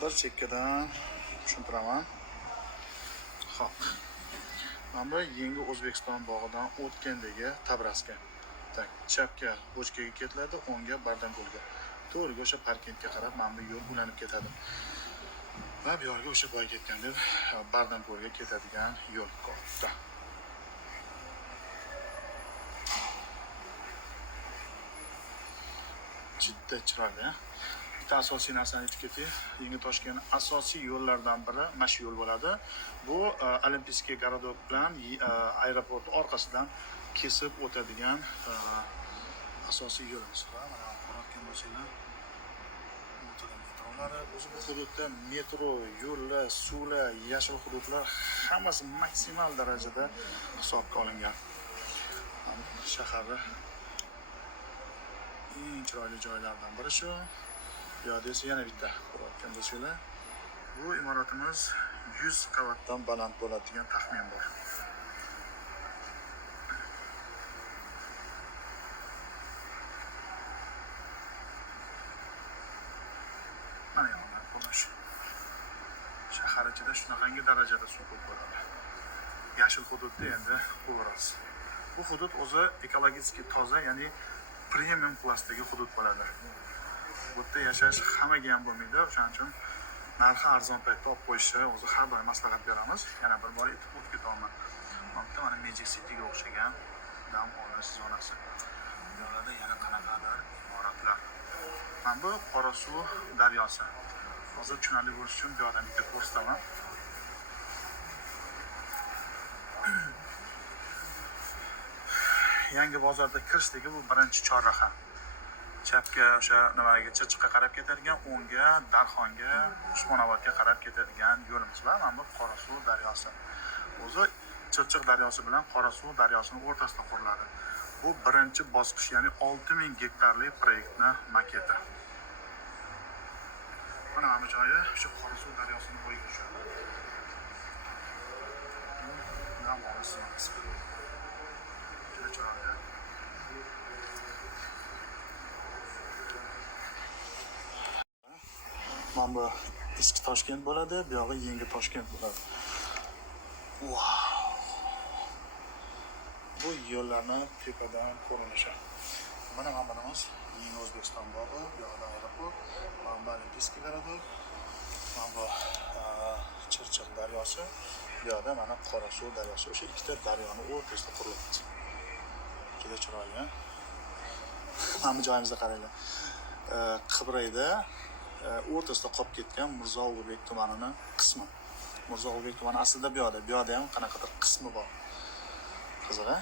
bir chekkadan tushuntiraman. Xo'p. Mana bu Yangi O'zbekiston bog'idan o'tgandagi Tabraska. Tak, chapga Bo'chkaga ketiladi, o'ngga Bardanko'lga. To'g'riga o'sha parkentga qarab mana bu yo'l ulanib ketadi. Va bu yerga o'sha boy ketgan deb Bardanko'lga ketadigan yo'l katta. Jidda chiroyli. Bitta asosiy narsani aytib ketay. Yangi Toshkent asosiy yo'llardan biri mana shu yo'l bo'ladi. Bu Olimpiskiy garodok bilan aeroport orqasidan kesib o'tadigan asosiy yo'limiz. Mana ko'rayotgan bo'lsanglar, metrolari o'zi bu hududda metro, yo'llar, suvlar, yashil hududlar hammasi maksimal darajada hisobga olingan. Shaharda eng chiroyli joylardan biri shu. Bu yerda esa yana bitta ko'rayotgan bo'lsanglar, bu imoratimiz 100 qavatdan baland bo'ladi degan taxmin bor. Mana yo'llar ko'rish. Shahar ichida shunaqangi darajada suv ko'p bo'ladi. Yashil hududda endi ko'ramiz. Bu hudud o'zi ekologik toza, ya'ni premium klassdagi hudud bo'ladi. Bu yerda yashash hammaga ham bo'lmaydi. O'shaning uchun narxi arzon paytda olib qo'yishni o'zi har doim maslahat beramiz. Yana bir bor aytib o'tib ketaman. Mana Magic City'ga o'xshagan dam olish zonasi. Bu yerda yana qanaqadir imoratlar. Mana bu Qorasuv daryosi. Hozir tushunarli bo'lish uchun bu yerdan bitta ko'rsataman. Yangi bozorda kirishdagi bu birinchi chorraha. Chapga o'sha nimaga Chirchiqqa qarab ketadigan, o'ngga Darxonga, Usmonobodga qarab ketadigan yo'limiz va mana bu Qorasuv daryosi. O'zi Chirchiq daryosi bilan Qorasuv daryosining o'rtasida quriladi. Bu birinchi bosqich, ya'ni 6000 gektarlik proyektning maketi. Mana bu joyi shu Qorasuv daryosining bo'yiga tushadi. Dam olamiz. Mana bu eski Toshkent bo'ladi, bu yog'i yangi Toshkent bo'ladi. Wow. Bu yo'llarni tepadan ko'rinishi. Mana bunimiz Yangi O'zbekiston bog'i, bu yoqda aeroport, mana bu Olimpiskiy garodok, mana bu Chirchiq daryosi, bu yoqda mana Qorasuv daryosi. O'sha ikkita daryoni o'rtasida quriladi. Juda chiroyli. Mana bu joyimizga qaranglar. Qibrayda o'rtasida qolib ketgan Mirzo Ulug'bek tumanining qismi. Mirzo Ulug'bek tumani aslida bu yoqda ham qanaqadir qismi bor. Qiziq-a?